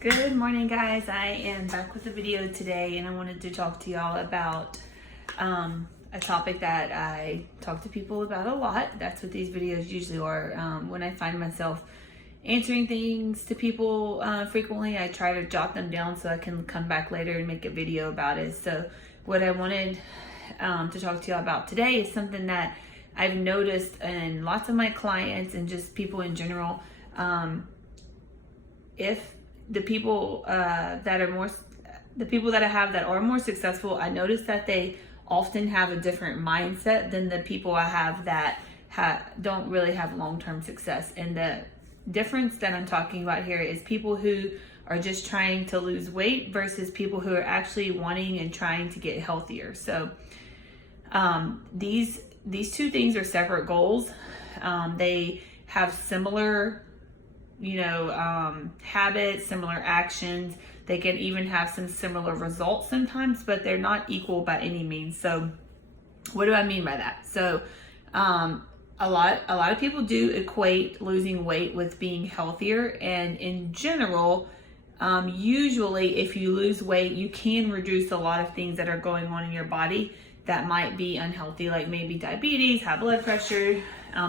Good morning, guys. I am back with a video today, and I wanted to talk to y'all about a topic that I talk to people about a lot. That's what these videos usually are. When I find myself answering things to people frequently, I try to jot them down so I can come back later and make a video about it. So what I wanted to talk to y'all about today is something that I've noticed in lots of my clients and just people in general. If the people that I have that are more successful, I notice that they often have a different mindset than the people I have that don't really have long-term success. And the difference that I'm talking about here is people who are just trying to lose weight versus people who are actually wanting and trying to get healthier. So these two things are separate goals. They have similar habits, similar actions. They can even have some similar results sometimes, but they're not equal by any means. So what do I mean by that? So a lot of people do equate losing weight with being healthier, and in general, usually if you lose weight, you can reduce a lot of things that are going on in your body that might be unhealthy, like maybe diabetes, high blood pressure,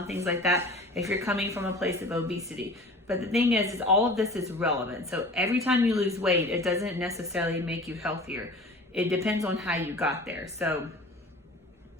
things like that, if you're coming from a place of obesity. But the thing is all of this is relevant. So every time you lose weight, it doesn't necessarily make you healthier. It depends on how you got there. So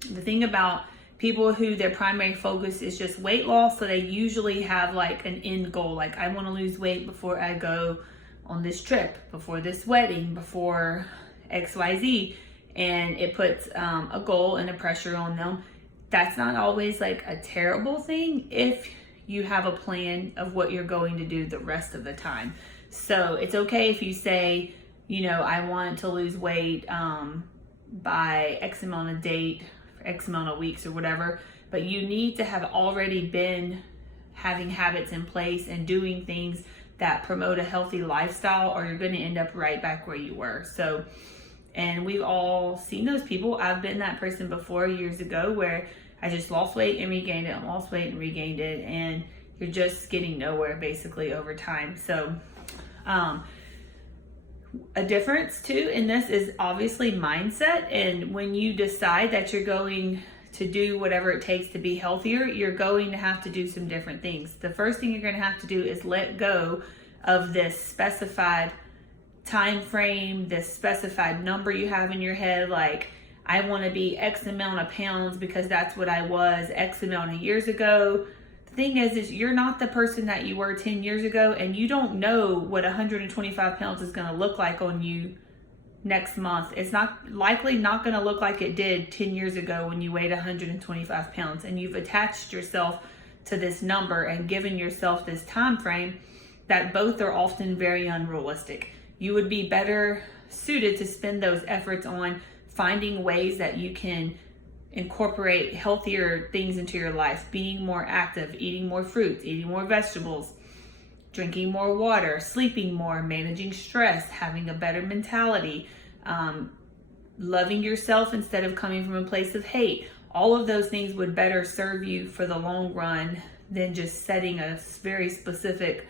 the thing about people who their primary focus is just weight loss, so they usually have like an end goal, like I want to lose weight before I go on this trip, before this wedding, before XYZ, and it puts a goal and a pressure on them. That's not always like a terrible thing if you have a plan of what you're going to do the rest of the time. So it's okay if you say, I want to lose weight by X amount of date, X amount of weeks or whatever, but you need to have already been having habits in place and doing things that promote a healthy lifestyle, or you're going to end up right back where you were. So, and we've all seen those people. I've been that person before years ago where I just lost weight and regained it, lost weight and regained it, and you're just getting nowhere basically over time. So a difference too in this is obviously mindset. And when you decide that you're going to do whatever it takes to be healthier, you're going to have to do some different things. The first thing you're going to have to do is let go of this specified time frame, this specified number you have in your head, like I want to be X amount of pounds because that's what I was X amount of years ago. The thing is you're not the person that you were 10 years ago, and you don't know what 125 pounds is going to look like on you next month. It's not likely not going to look like it did 10 years ago when you weighed 125 pounds, and you've attached yourself to this number and given yourself this time frame that both are often very unrealistic. You would be better suited to spend those efforts on finding ways that you can incorporate healthier things into your life, being more active, eating more fruits, eating more vegetables, drinking more water, sleeping more, managing stress, having a better mentality, loving yourself instead of coming from a place of hate. All of those things would better serve you for the long run than just setting a very specific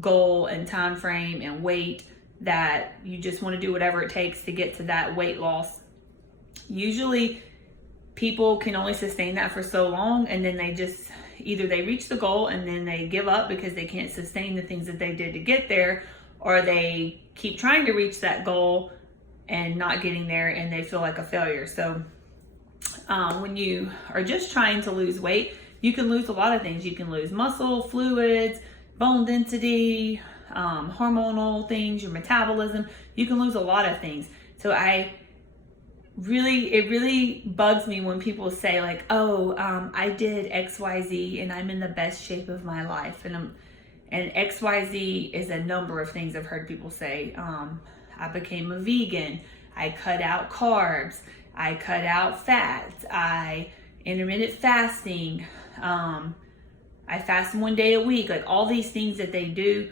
goal and time frame and weight that you just want to do whatever it takes to get to that weight loss. Usually people can only sustain that for so long, and then they just either they reach the goal and then they give up because they can't sustain the things that they did to get there, or they keep trying to reach that goal and not getting there and they feel like a failure. So when you are just trying to lose weight, you can lose a lot of things. You can lose muscle, fluids, bone density, hormonal things, your metabolism. You can lose a lot of things. So it really bugs me when people say like, I did XYZ and I'm in the best shape of my life. And XYZ is a number of things I've heard people say. I became a vegan. I cut out carbs. I cut out fats. I intermittent fasting. I fast 1 day a week. Like all these things that they do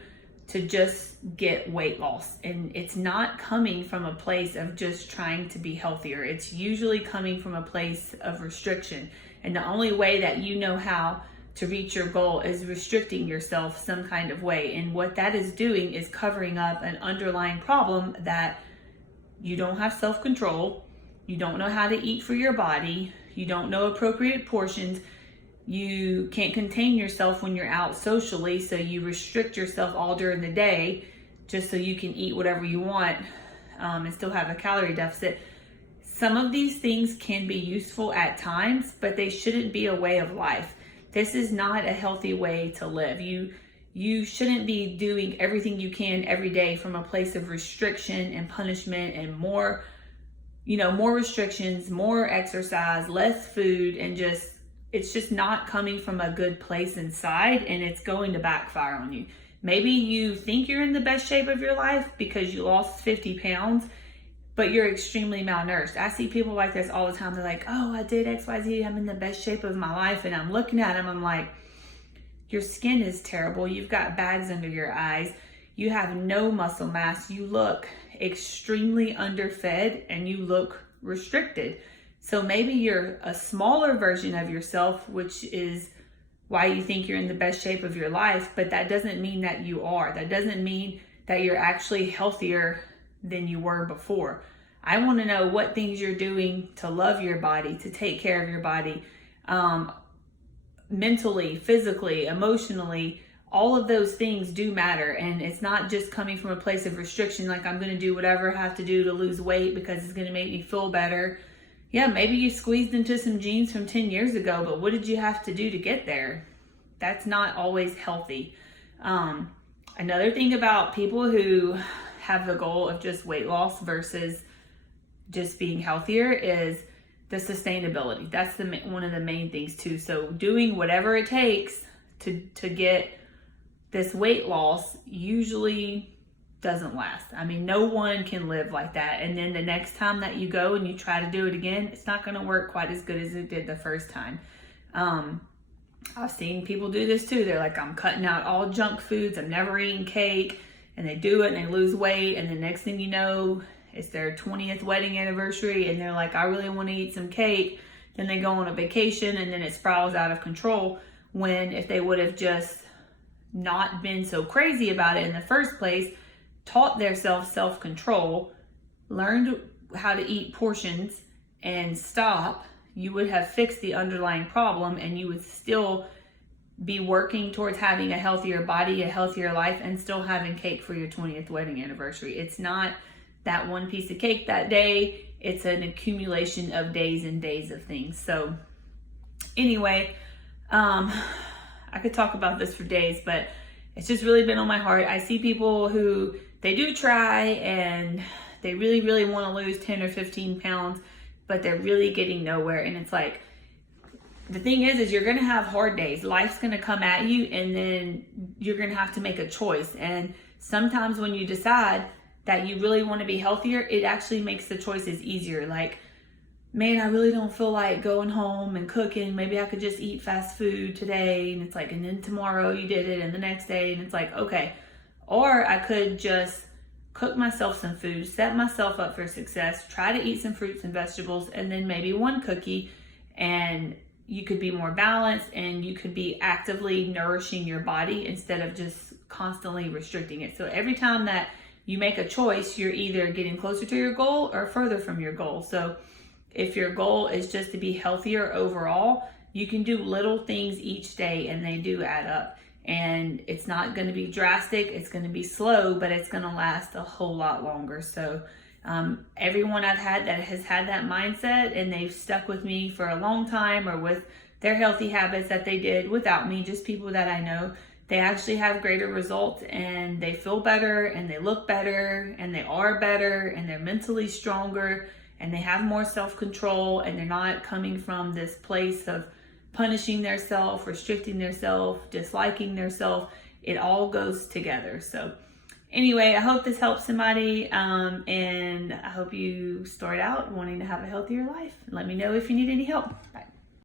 to just get weight loss. And it's not coming from a place of just trying to be healthier. It's usually coming from a place of restriction. And the only way that you know how to reach your goal is restricting yourself some kind of way. And what that is doing is covering up an underlying problem that you don't have self-control, you don't know how to eat for your body, you don't know appropriate portions, you can't contain yourself when you're out socially, so you restrict yourself all during the day just so you can eat whatever you want and still have a calorie deficit. Some of these things can be useful at times, but they shouldn't be a way of life. This is not a healthy way to live. You shouldn't be doing everything you can every day from a place of restriction and punishment and more restrictions, more exercise, less food, and it's just not coming from a good place inside, and it's going to backfire on you. Maybe you think you're in the best shape of your life because you lost 50 pounds, but you're extremely malnourished. I see people like this all the time. They're like, oh, I did XYZ, I'm in the best shape of my life. And I'm looking at them, I'm like, your skin is terrible. You've got bags under your eyes. You have no muscle mass. You look extremely underfed and you look restricted. So maybe you're a smaller version of yourself, which is why you think you're in the best shape of your life, but that doesn't mean that you are. That doesn't mean that you're actually healthier than you were before. I want to know what things you're doing to love your body, to take care of your body, mentally, physically, emotionally. All of those things do matter, and it's not just coming from a place of restriction, like I'm going to do whatever I have to do to lose weight because it's going to make me feel better. Yeah, maybe you squeezed into some jeans from 10 years ago, but what did you have to do to get there? That's not always healthy. Another thing about people who have the goal of just weight loss versus just being healthier is the sustainability. That's one of the main things too. So doing whatever it takes to get this weight loss usually doesn't last. I mean, no one can live like that. And then the next time that you go and you try to do it again, it's not going to work quite as good as it did the first time. I've seen people do this too. They're like, I'm cutting out all junk foods. I'm never eating cake. And they do it and they lose weight. And the next thing you know, it's their 20th wedding anniversary. And they're like, I really want to eat some cake. Then they go on a vacation and then it spirals out of control. When if they would have just not been so crazy about it in the first place, taught themselves self-control, learned how to eat portions and stop, you would have fixed the underlying problem and you would still be working towards having a healthier body, a healthier life, and still having cake for your 20th wedding anniversary. It's not that one piece of cake that day. It's an accumulation of days and days of things. So anyway, I could talk about this for days, but it's just really been on my heart. I see people who they do try and they really, really want to lose 10 or 15 pounds, but they're really getting nowhere. And it's like, the thing is you're going to have hard days. Life's going to come at you and then you're going to have to make a choice. And sometimes when you decide that you really want to be healthier, it actually makes the choices easier. Like, man, I really don't feel like going home and cooking. Maybe I could just eat fast food today. And it's like, and then tomorrow you did it and the next day. And it's like, okay. Or I could just cook myself some food, set myself up for success, try to eat some fruits and vegetables, and then maybe one cookie, and you could be more balanced and you could be actively nourishing your body instead of just constantly restricting it. So every time that you make a choice, you're either getting closer to your goal or further from your goal. So if your goal is just to be healthier overall, you can do little things each day and they do add up. And it's not going to be drastic, it's going to be slow, but it's going to last a whole lot longer. So everyone I've had that has had that mindset and they've stuck with me for a long time, or with their healthy habits that they did without me, just people that I know, they actually have greater results and they feel better and they look better and they are better and they're mentally stronger and they have more self-control, and they're not coming from this place of punishing themselves, restricting themselves, disliking themselves. It all goes together. So anyway, I hope this helps somebody, and I hope you start out wanting to have a healthier life. Let me know if you need any help. Bye.